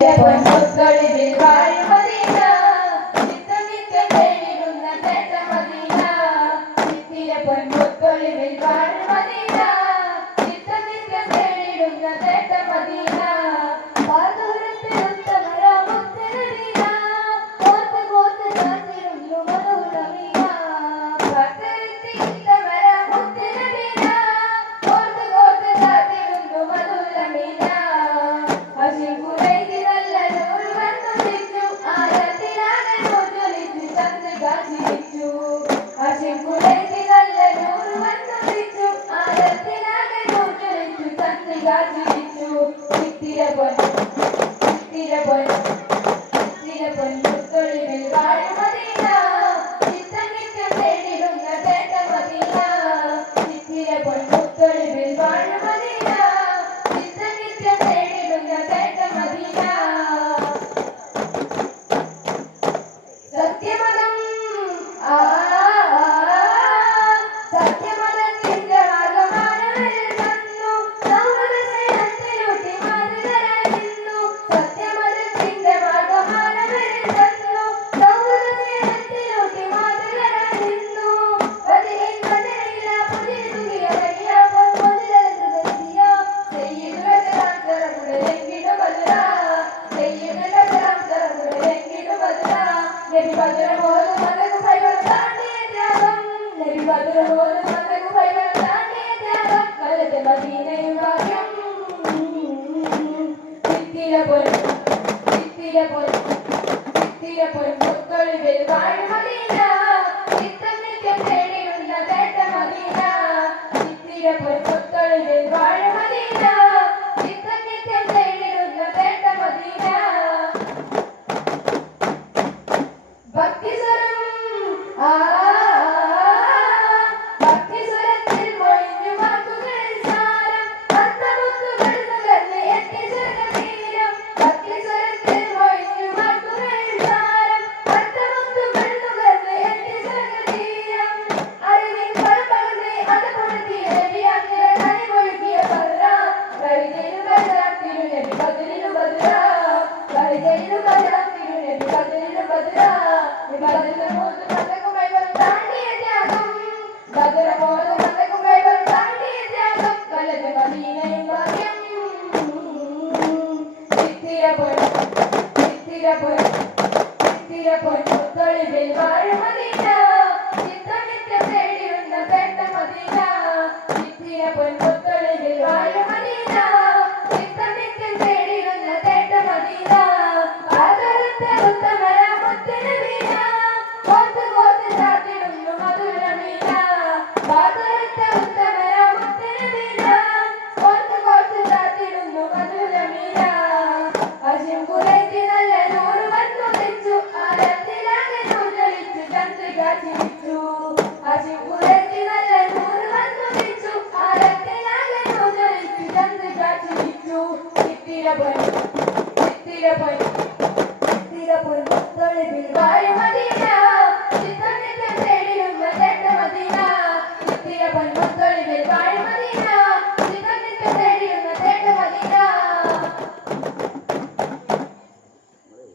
പൊൻപുത്തൊളിവിൽ വാഴും മദീന, നിത്യം നിത്യം തേടിടുന്ന തേട്ട മദീന. നിത്തിലെ പൊൻപുത്തൊളിവിൽ വാഴും മദീന, നിത്യം നിത്യം തേടിടുന്ന തേട്ട മദീന. പാതോരത്തിൽ ഉത്തമരാമുത്ത് നബീന, കോർത്ത് കോർത്ത് കാത്തിരുന്നു മധുരമീന. പാതോരത്തിൽ ഉത്തമരാമുത്ത് നബീന, കോർത്ത് കോർത്ത് കാത്തിരുന്നു മധുരമീന. ഹശീം ഖുറൈശി നല്ല നൂറ് വന്നുദിച്ചു, ആരത്തിലാകെ നൂറ്റൊലിച്ചു ചന്ദ്രിക ചിരിച്ചു. ഹശീം ഖുറൈശി നല്ല നൂറ് വന്നുദിച്ചു, ആരത്തിലാകെ നൂറ്റൊലിച്ചു ചന്ദ്രിക ചിരിച്ചു. നിത്തിലെ പൊൻപുത്തൊളിവിൽ വാഴും മദീന, നിത്യം നിത്യം തേടിടുന്ന തേട്ട മദീന. നിത്തിലെ പൊൻപുത്തൊളിവിൽ വാഴും മദീന, നിത്യം നിത്യം തേടിടുന്ന തേട്ട മദീന. സത്യമതം സത്യമതത്തിന്റെ മാർഗമാനവരിൽ വന്നു, സൗഹൃദ സ്നേഹത്തിലൂട്ടി മാതൃകരായി നിന്നു. സത്യമതത്തിന്റെ മാർഗമാനവരിൽ വന്നു, സൗഹൃദ സ്നേഹത്തിലൂട്ടി മാതൃകരായി നിന്നു. വതിലിൻ വതിലില്ല പുതിയ വലിയ പൊൻപൊതിലെന്തുതെത്തിയ സയ്യിദുലസലാം കറമുടലെങ്കിടു ബദറ, സയ്യിദുലസലാം കറമുടലെങ്കിടു ബദറ. നബി ബദർ പോലും മകനു ഫൈബർ താണ്ടിയ ത്യാഗം, നബി ബദർ പോലും മകനു ഫൈബർ താണ്ടിയ ത്യാഗം. വലത് മദീനയും ഭാഗ്യം. നിത്തിലെ പൊൻപുത്തൊളിവിൽ വാഴും മദീന, നിത്യം നിത്യം തേടിടുന്ന തേട്ട മദീന. നിത്തിലെ പൊൻപുത്തൊളിവിൽ വാഴും മദീന, നിത്യം നിത്യം തേടിടുന്ന തേട്ട മദീന. ഭക്തിസ്വരം ഭക്തിസ്വരത്തിൽ മൊഴിഞ്ഞു വാക്കുകളിൽ സാരം, അർത്ഥമുത്തുകൾ നുകർന്ന് എത്തി സ്വർഗ്ഗതീരം. ഭക്തിസ്വരത്തിൽ മൊഴിഞ്ഞു വാക്കുകളിൽ സാരം, അർത്ഥമുത്തുകൾ നുകർന്ന് എത്തി സ്വർഗ്ഗതീരം. അറിവിൻ പകർന്ന് അത് പൊഴുതിയ നബി അങ്ങനെ കനിമൊഴുകിയ ബദ്ര. കൈതയിലു ബദറാം തിരുനബി ബദറിനു ബദ്ര, കൈതയിലു ബദറാം തിരുനബി ബദറിനു ബദ്ര. ബദറിന് മൂന്ന് മകനു ഫൈബർ താണ്ടിയ ത്യാഗം, ബദർ പോലും മകനു ഫൈബർ താണ്ടിയ ത്യാഗം. വലത് മദീനയും ഭാഗ്യം. നിത്തിലെ പൊൻപുത്തൊളിവിൽ വാഴും മദീന, നിത്യം നിത്യം തേടിടുന്ന തേട്ട മദീന. നിത്തിലെ പൊൻപുത്തൊളിവിൽ വാഴും മദീന, നിത്യം നിത്യം തേടിടുന്ന തേട്ട മദീന. ആദരത്തെ ഉത്തമരാമുത്ത് നബീന, കോർത്ത് കോർത്ത് കാത്തിടുന്നു മധുരമീന. ആദരത്തെ ഉത്തമരാമുത്ത് നബീന, കോർത്ത് കോർത്ത് കാത്തിടുന്നു മധുരമീന. ഹശീം ഖുറൈശി നല്ല നൂറ് വന്നുദിച്ചു, ആരത്തിലാകെ നൂറ്റൊലിച്ചു ചന്ദ്രിക ചിരിച്ചു. ഹശീം ഖുറൈശി നല്ല നൂറ് വന്നുദിച്ചു, ആരത്തിലാകെ നൂറ്റൊലിച്ചു ചന്ദ്രിക ചിരിച്ചു. നിത്തിലെ പൊൻപുത്തൊളിവിൽ വാഴും മദീന,